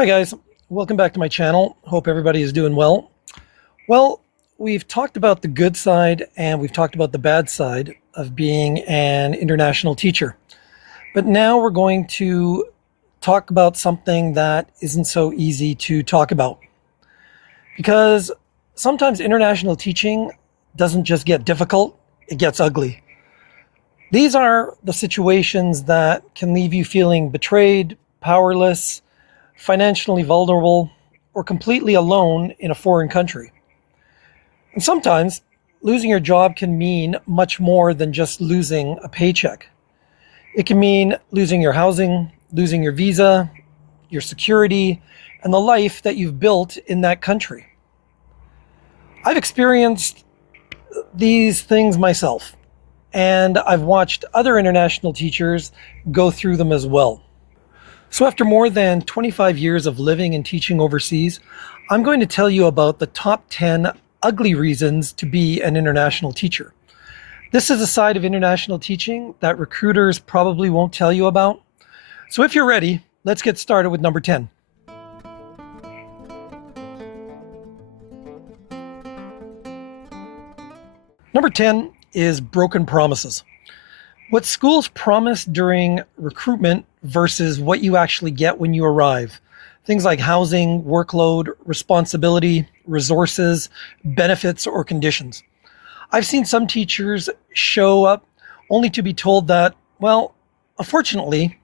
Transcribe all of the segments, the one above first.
Hi guys, welcome back to my channel. Hope everybody is doing well. Well, we've talked about the good side and we've talked about the bad side of being an international teacher. But now we're going to talk about something that isn't so easy to talk about. Because sometimes international teaching doesn't just get difficult, it gets ugly. These are the situations that can leave you feeling betrayed, powerless, financially vulnerable, or completely alone in a foreign country. And sometimes losing your job can mean much more than just losing a paycheck. It can mean losing your housing, losing your visa, your security, and the life that you've built in that country. I've experienced these things myself, and I've watched other international teachers go through them as well. So after more than 25 years of living and teaching overseas, I'm going to tell you about the top 10 ugly reasons to be an international teacher. This is a side of international teaching that recruiters probably won't tell you about. So if you're ready, let's get started with number 10. Number 10 is broken promises. What schools promise during recruitment versus what you actually get when you arrive. Things like housing, workload, responsibility, resources, benefits, or conditions. I've seen some teachers show up only to be told that, well, unfortunately,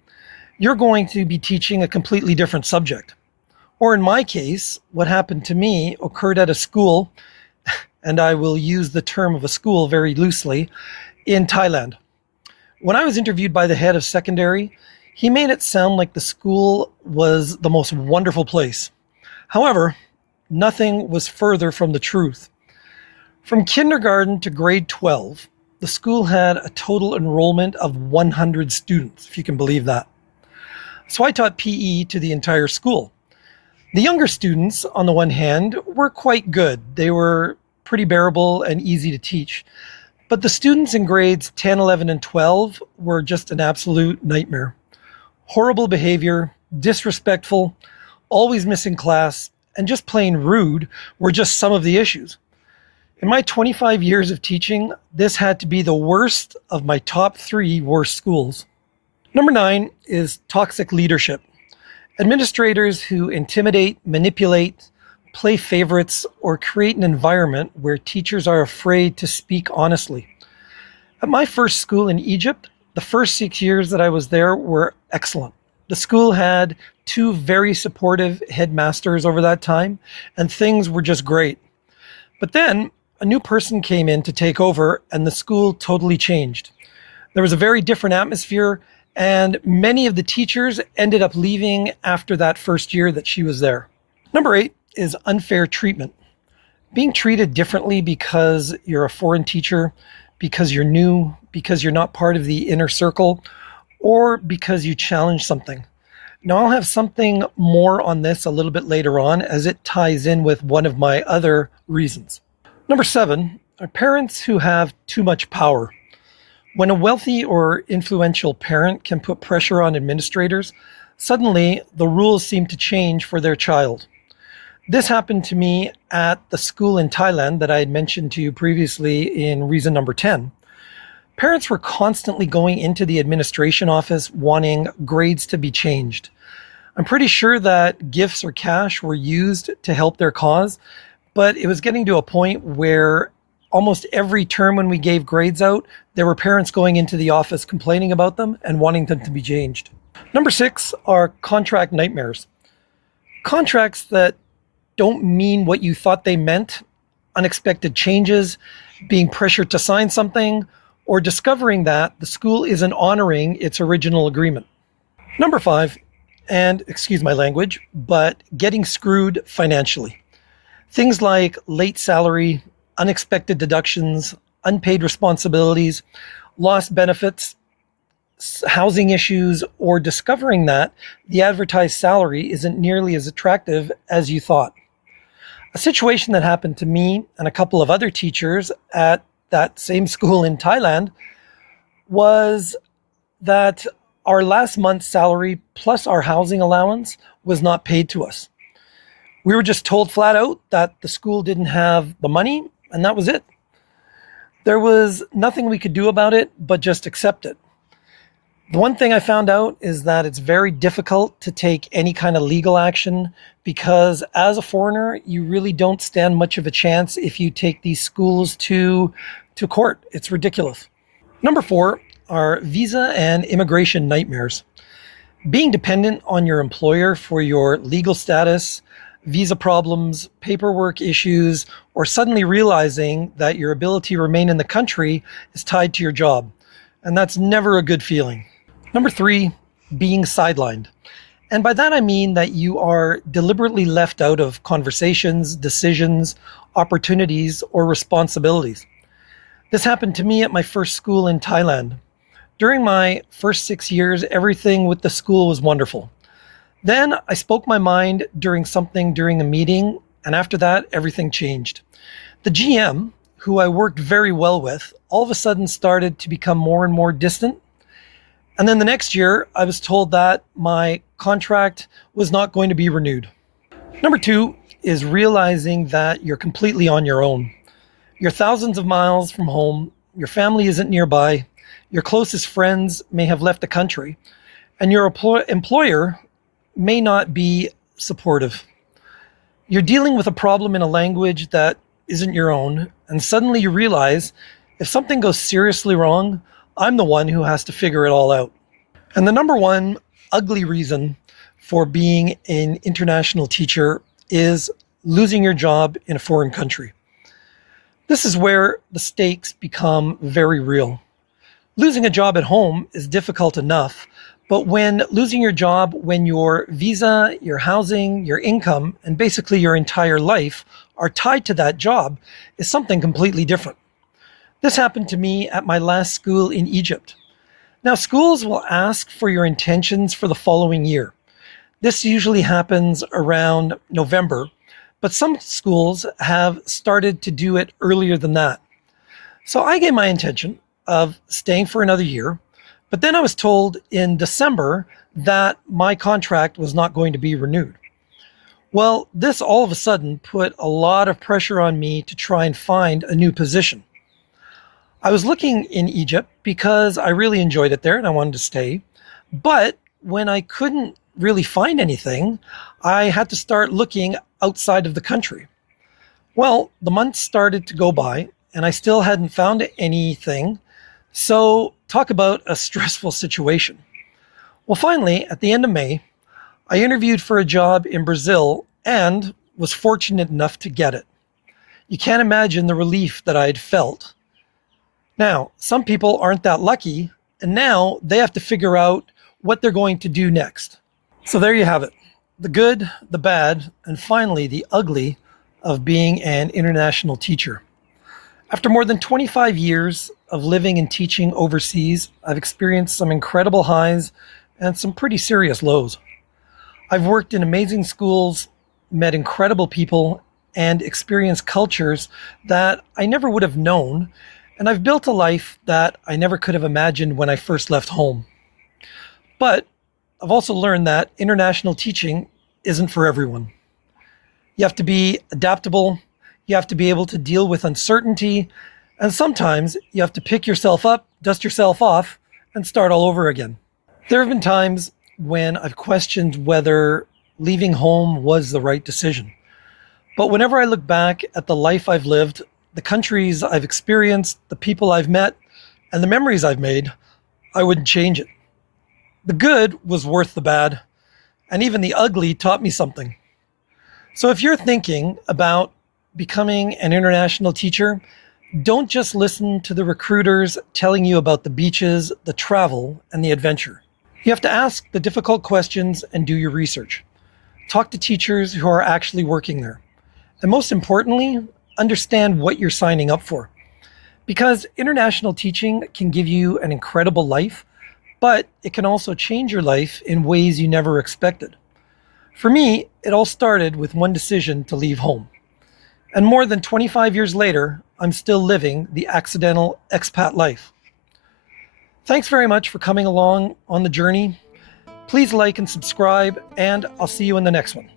you're going to be teaching a completely different subject. Or in my case, what happened to me occurred at a school, and I will use the term of a school very loosely, in Thailand. When I was interviewed by the head of secondary, he made it sound like the school was the most wonderful place. However, nothing was further from the truth. From kindergarten to grade 12, the school had a total enrollment of 100 students, if you can believe that. So I taught PE to the entire school. The younger students, on the one hand, were quite good. They were pretty bearable and easy to teach. But the students in grades 10, 11, and 12 were just an absolute nightmare. Horrible behavior, disrespectful, always missing class, and just plain rude were just some of the issues. In my 25 years of teaching, this had to be the worst of my top 3 worst schools. Number 9 is toxic leadership. Administrators who intimidate, manipulate, play favorites, or create an environment where teachers are afraid to speak honestly. At my first school in Egypt, the first 6 years that I was there were excellent. The school had 2 very supportive headmasters over that time, and things were just great. But then a new person came in to take over, and the school totally changed. There was a very different atmosphere, and many of the teachers ended up leaving after that first year that she was there. Number 8 is unfair treatment. Being treated differently because you're a foreign teacher, because you're new, because you're not part of the inner circle, or because you challenge something. Now, I'll have something more on this a little bit later on as it ties in with one of my other reasons. Number 7 are parents who have too much power. When a wealthy or influential parent can put pressure on administrators, suddenly the rules seem to change for their child. This happened to me at the school in Thailand that I had mentioned to you previously in reason number 10. Parents were constantly going into the administration office wanting grades to be changed. I'm pretty sure that gifts or cash were used to help their cause, but it was getting to a point where almost every term when we gave grades out, there were parents going into the office complaining about them and wanting them to be changed. Number 6 are contract nightmares. Contracts that don't mean what you thought they meant, unexpected changes, being pressured to sign something, or discovering that the school isn't honoring its original agreement. Number 5, and excuse my language, but getting screwed financially. Things like late salary, unexpected deductions, unpaid responsibilities, lost benefits, housing issues, or discovering that the advertised salary isn't nearly as attractive as you thought. A situation that happened to me and a couple of other teachers at that same school in Thailand was that Our last month's salary plus our housing allowance was not paid to us. We were just told flat out that the school didn't have the money, and that was it. There was nothing we could do about it but just accept it. The one thing I found out is that it's very difficult to take any kind of legal action because as a foreigner, you really don't stand much of a chance if you take these schools to court. It's ridiculous. Number 4 are visa and immigration nightmares. Being dependent on your employer for your legal status, visa problems, paperwork issues, or suddenly realizing that your ability to remain in the country is tied to your job. And that's never a good feeling. Number 3, being sidelined. And by that I mean that you are deliberately left out of conversations, decisions, opportunities, or responsibilities. This happened to me at my first school in Thailand. During my first 6 years, everything with the school was wonderful. Then I spoke my mind during a meeting, and after that, everything changed. The GM, who I worked very well with, all of a sudden started to become more and more distant. And then the next year, I was told that my contract was not going to be renewed. Number 2 is realizing that you're completely on your own. You're thousands of miles from home, your family isn't nearby, your closest friends may have left the country, and your employer may not be supportive. You're dealing with a problem in a language that isn't your own, and suddenly you realize if something goes seriously wrong, I'm the one who has to figure it all out. And the number 1 ugly reason for being an international teacher is losing your job in a foreign country. This is where the stakes become very real. Losing a job at home is difficult enough, but when losing your job when your visa, your housing, your income, and basically your entire life are tied to that job is something completely different. This happened to me at my last school in Egypt. Now, schools will ask for your intentions for the following year. This usually happens around November, but some schools have started to do it earlier than that. So I gave my intention of staying for another year, but then I was told in December that my contract was not going to be renewed. Well, this all of a sudden put a lot of pressure on me to try and find a new position. I was looking in Egypt because I really enjoyed it there and I wanted to stay. But when I couldn't really find anything, I had to start looking outside of the country. Well, the months started to go by and I still hadn't found anything. So talk about a stressful situation. Well, finally, at the end of May, I interviewed for a job in Brazil and was fortunate enough to get it. You can't imagine the relief that I'd felt. Now, some people aren't that lucky, and now they have to figure out what they're going to do next. So there you have it. The good, the bad, and finally the ugly of being an international teacher. After more than 25 years of living and teaching overseas, I've experienced some incredible highs and some pretty serious lows. I've worked in amazing schools, met incredible people, and experienced cultures that I never would have known, and I've built a life that I never could have imagined when I first left home. But I've also learned that international teaching isn't for everyone. You have to be adaptable, you have to be able to deal with uncertainty, and sometimes you have to pick yourself up, dust yourself off, and start all over again. There have been times when I've questioned whether leaving home was the right decision. But whenever I look back at the life I've lived, the countries I've experienced, the people I've met, and the memories I've made, I wouldn't change it. The good was worth the bad, and even the ugly taught me something. So if you're thinking about becoming an international teacher, don't just listen to the recruiters telling you about the beaches, the travel, and the adventure. You have to ask the difficult questions and do your research. Talk to teachers who are actually working there. And most importantly, understand what you're signing up for. Because international teaching can give you an incredible life, but it can also change your life in ways you never expected. For me, it all started with one decision to leave home. And more than 25 years later, I'm still living the accidental expat life. Thanks very much for coming along on the journey. Please like and subscribe, and I'll see you in the next one.